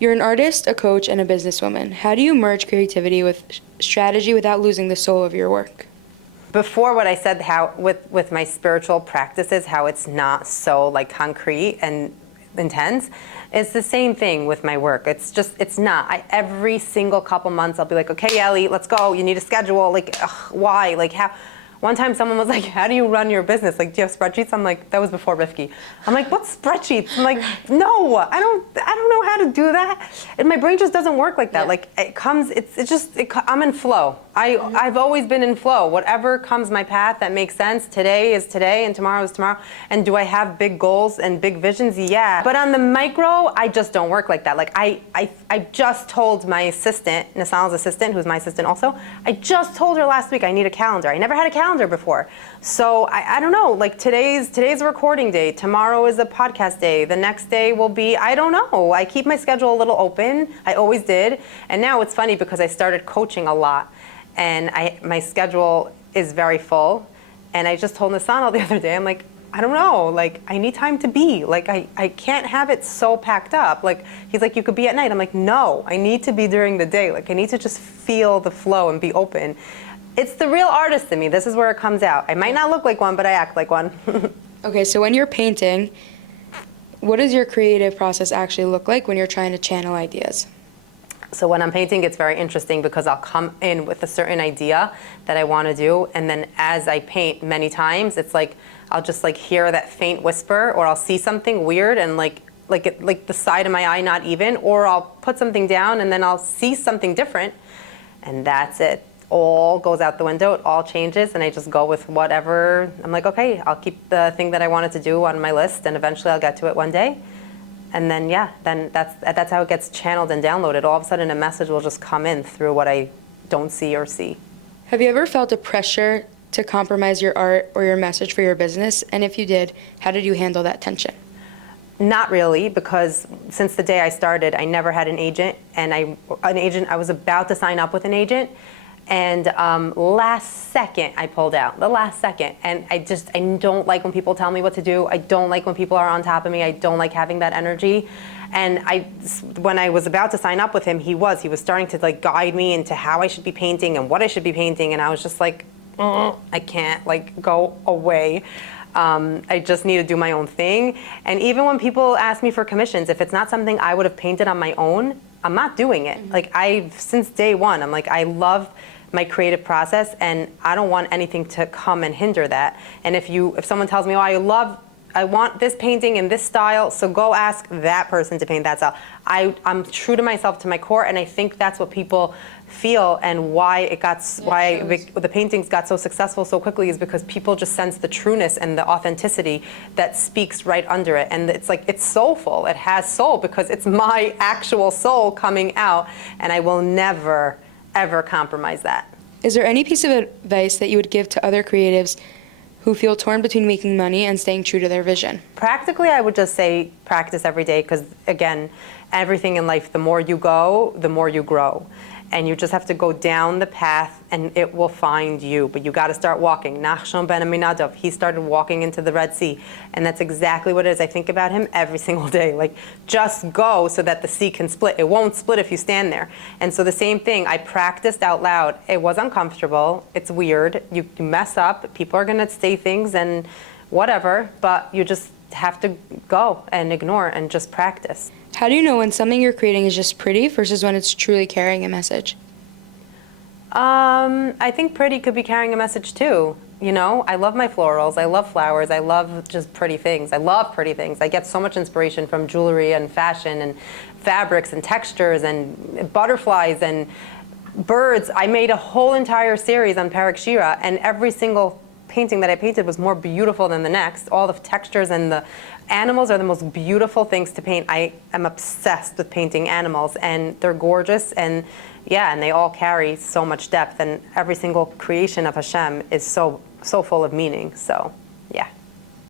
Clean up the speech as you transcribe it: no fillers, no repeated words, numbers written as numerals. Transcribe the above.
You're an artist, a coach, and a businesswoman. How do you merge creativity with strategy without losing the soul of your work? Before what I said, how with my spiritual practices, how it's not so like concrete and intense, it's the same thing with my work. It's not. Every single couple months I'll be like, okay, Yaeli, let's go. You need a schedule. Like, why? Like, how? One time someone was like, how do you run your business? Like, do you have spreadsheets? I'm like, that was before Rifki. I'm like, what spreadsheets? I'm like, no, I don't know how to do that. And my brain just doesn't work like that. Yeah. I'm in flow. I've always been in flow. Whatever comes my path that makes sense, today is today and tomorrow is tomorrow. And do I have big goals and big visions? Yeah. But on the micro, I just don't work like that. Like I just told my assistant, Nasal's assistant, who's my assistant also, I just told her last week I need a calendar. I never had a calendar before. So I don't know, like today's a recording day. Tomorrow is a podcast day. The next day will be, I don't know. I keep my schedule a little open. I always did. And now it's funny because I started coaching a lot. And my schedule is very full. And I just told Nasano the other day, I'm like, I don't know, like I need time to be. Like I can't have it so packed up. Like he's like, you could be at night. I'm like, no, I need to be during the day. Like I need to just feel the flow and be open. It's the real artist in me. This is where it comes out. I might not look like one, but I act like one. Okay, so when you're painting, what does your creative process actually look like when you're trying to channel ideas? So when I'm painting, it's very interesting because I'll come in with a certain idea that I want to do, and then as I paint many times, it's like I'll just like hear that faint whisper, or I'll see something weird and like the side of my eye not even, or I'll put something down and then I'll see something different, and that's it. All goes out the window, it all changes, and I just go with whatever. I'm like, okay, I'll keep the thing that I wanted to do on my list, and eventually I'll get to it one day. And then, yeah, then that's how it gets channeled and downloaded. All of a sudden, a message will just come in through what I don't see or see. Have you ever felt a pressure to compromise your art or your message for your business? And if you did, how did you handle that tension? Not really, because since the day I started, I never had an agent. And I was about to sign up with an agent. And last second, I pulled out, the last second. And I don't like when people tell me what to do. I don't like when people are on top of me. I don't like having that energy. And when I was about to sign up with him, he was starting to like guide me into how I should be painting and what I should be painting. And I was just like, I can't, like, go away. I just need to do my own thing. And even when people ask me for commissions, if it's not something I would have painted on my own, I'm not doing it. Mm-hmm. Like since day one, I'm like, I love my creative process, and I don't want anything to come and hinder that. And if someone tells me, oh, I want this painting in this style, so go ask that person to paint that style. I'm true to myself, to my core, and I think that's what people feel, and why the paintings got so successful so quickly is because people just sense the trueness and the authenticity that speaks right under it. And it's like, it's soulful. It has soul because it's my actual soul coming out, and I will never, ever compromise that. Is there any piece of advice that you would give to other creatives who feel torn between making money and staying true to their vision? Practically, I would just say practice every day, because again, everything in life, the more you go, the more you grow. And you just have to go down the path and it will find you. But you got to start walking. Nachshon ben Aminadov, he started walking into the Red Sea. And that's exactly what it is. I think about him every single day. Like, just go so that the sea can split. It won't split if you stand there. And so the same thing, I practiced out loud. It was uncomfortable. It's weird. You mess up. People are going to say things and whatever. But you just have to go and ignore and just practice. How do you know when something you're creating is just pretty versus when it's truly carrying a message? I think pretty could be carrying a message too. You know, I love my florals, I love flowers, I love just pretty things. I love pretty things. I get so much inspiration from jewelry and fashion and fabrics and textures and butterflies and birds. I made a whole entire series on Parak Shira, and every single painting that I painted was more beautiful than the next. All the textures and the animals are the most beautiful things to paint. I am obsessed with painting animals, and they're gorgeous, and yeah, and they all carry so much depth, and every single creation of Hashem is so full of meaning. So